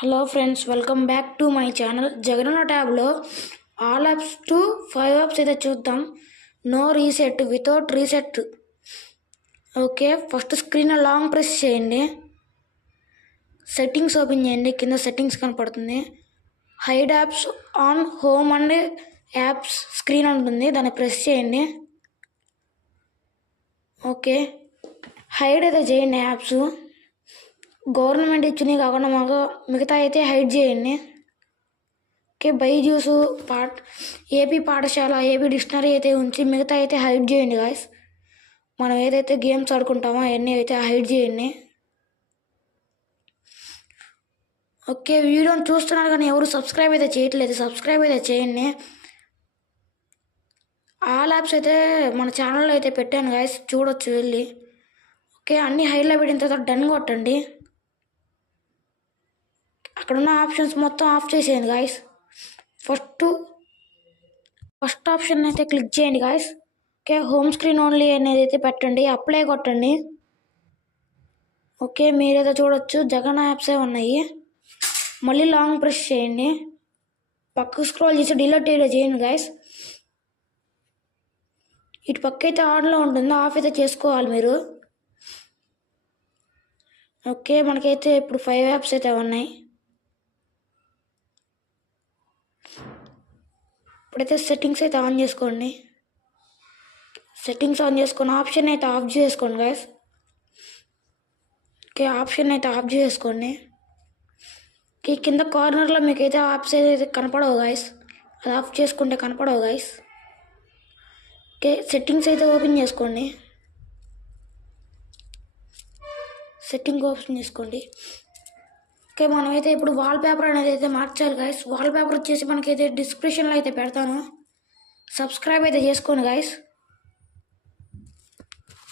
Hello friends, welcome back to my channel. Jagananna ట్యాబ్లో all apps to 5 apps అయితే చూద్దాం. No reset, without reset. Okay, first screen long press చేయండి. Settings open చేయండి. కింద settings కనపడుతుంది. Hide apps on home and apps screen ఉంటుంది, దాన్ని ప్రెస్ చేయండి. ఓకే, హైడ్ అయితే చేయండి యాప్స్. గవర్నమెంట్ ఇచ్చినవి కాకుండా మిగతా అయితే హైడ్ చేయండి. ఓకే, బైజూస్ ఏపీ పాఠశాల, ఏపీ డిక్షనరీ అయితే ఉంచి మిగతా అయితే హైడ్ చేయండి గాయస్. మనం ఏదైతే గేమ్స్ ఆడుకుంటామో అవన్నీ అయితే హైడ్ చేయండి. ఓకే, వీడియోని చూస్తున్నారు కానీ ఎవరు సబ్స్క్రైబ్ అయితే చేయట్లేదు. సబ్స్క్రైబ్ అయితే చేయండి. ఆల్ యాప్స్ అయితే మన ఛానల్లో అయితే పెట్టాను గాయస్, చూడొచ్చు వెళ్ళి. ఓకే, అన్నీ హైడ్లో పెట్టిన తర్వాత డన్ కొట్టండి. అక్కడ ఉన్న ఆప్షన్స్ మొత్తం ఆఫ్ చేసేయండి గాయస్. ఫస్ట్ ఆప్షన్ అయితే క్లిక్ చేయండి guys. Okay, home screen only అనేది అయితే పెట్టండి. అప్లై కొట్టండి. ఓకే, మీరైతే చూడొచ్చు జగన్ యాప్సే ఉన్నాయి. మళ్ళీ లాంగ్ ప్రెస్ చేయండి. పక్కకు స్క్రోల్ చేసి డిలీట్ ఏరియా చేయండి గాయస్. ఇటు పక్క అయితే ఆన్లో ఉంటుంది, ఆఫ్ అయితే చేసుకోవాలి మీరు. ఓకే, మనకైతే ఇప్పుడు 5 యాప్స్ అయితే ఉన్నాయి. ఇప్పుడైతే సెట్టింగ్స్ అయితే ఆన్ చేసుకోండి. సెట్టింగ్స్ ఆన్ చేసుకొని ఆప్షన్ అయితే ఆఫ్ చేసుకోండి గాయస్. ఓకే, ఆప్షన్ అయితే ఆఫ్ చేసుకోండి. కింద కార్నర్లో మీకు అయితే ఆప్స్ అయితే కనపడవు గాయస్, అది ఆఫ్ చేసుకుంటే కనపడవు గాయస్. ఓకే, సెట్టింగ్స్ అయితే ఓపెన్ చేసుకోండి. సెట్టింగ్ ఓపెన్ చేసుకోండి. ఓకే, మనమైతే ఇప్పుడు వాల్పేపర్ అనేది అయితే మార్చాలి గాయస్. వాల్పేపర్ వచ్చేసి మనకైతే డిస్క్రిప్షన్లో అయితే పెడతాను, సబ్స్క్రైబ్ అయితే చేసుకోండి గాయస్.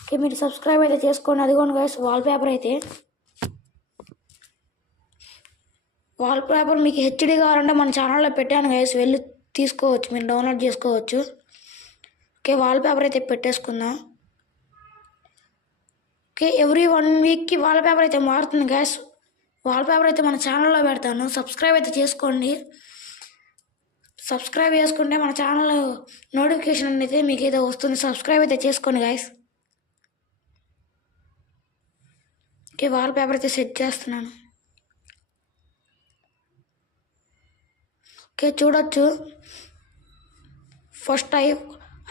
ఓకే, మీరు సబ్స్క్రైబ్ అయితే చేసుకోండి. అదిగోండి గాయస్ వాల్పేపర్ అయితే. వాల్పేపర్ మీకు హెచ్డి కావాలంటే మన ఛానల్లో పెట్టాను గాయస్, వెళ్ళి తీసుకోవచ్చు, మీరు డౌన్లోడ్ చేసుకోవచ్చు. ఓకే, వాల్పేపర్ అయితే పెట్టేసుకుందాం. ఓకే, ఎవ్రీ 1 వీక్కి వాల్పేపర్ అయితే మారుతుంది గాయస్. వాల్పేపర్ అయితే మన ఛానల్లో పెడతాను, సబ్స్క్రైబ్ అయితే చేసుకోండి. సబ్స్క్రైబ్ చేసుకుంటే మన ఛానల్ నోటిఫికేషన్ అయితే మీకు అయితే వస్తుంది. సబ్స్క్రైబ్ అయితే చేసుకోండి గాయస్. ఓకే, వాల్పేపర్ అయితే సెట్ చేస్తున్నాను. ఓకే, చూడొచ్చు ఫస్ట్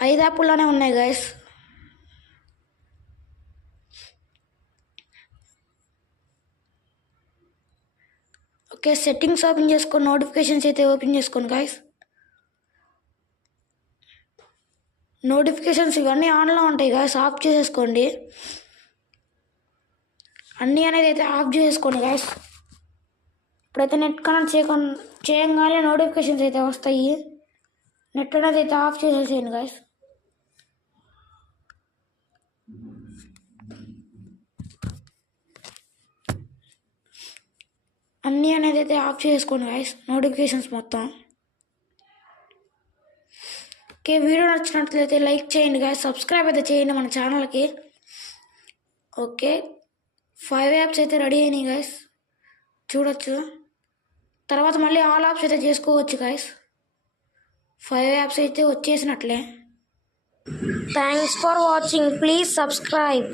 5 యాప్ల్లోనే ఉన్నాయి గాయస్. ఓకే, సెట్టింగ్స్ ఓపెన్ చేసుకొని నోటిఫికేషన్స్ అయితే ఓపెన్ చేసుకోండి గాయస్. నోటిఫికేషన్స్ ఇవన్నీ ఆన్లో ఉంటాయి గాయస్, ఆఫ్ చేసేసుకోండి. అన్నీ అనేది అయితే ఆఫ్ చేసుకోండి గాయస్. ఇప్పుడైతే నెట్ కనెక్ట్ చేయగానే నోటిఫికేషన్స్ అయితే వస్తాయి. నెట్ అనేది అయితే ఆఫ్ చేసేసేయండి గాయస్. అన్నీ అనేది అయితే ఆఫ్ చేసుకోండి గాయస్, నోటిఫికేషన్స్ మొత్తం. ఓకే, వీడియో నచ్చినట్లయితే లైక్ చేయండి గాయస్, సబ్స్క్రైబ్ అయితే చేయండి మన ఛానల్కి. ఓకే, 5 యాప్స్ అయితే రెడీ అయినాయి గాయస్, చూడొచ్చు. తర్వాత మళ్ళీ ఆల్ యాప్స్ అయితే చేసుకోవచ్చు గాయస్. 5 యాప్స్ అయితే వచ్చేసినట్లే. Thanks for watching, please subscribe.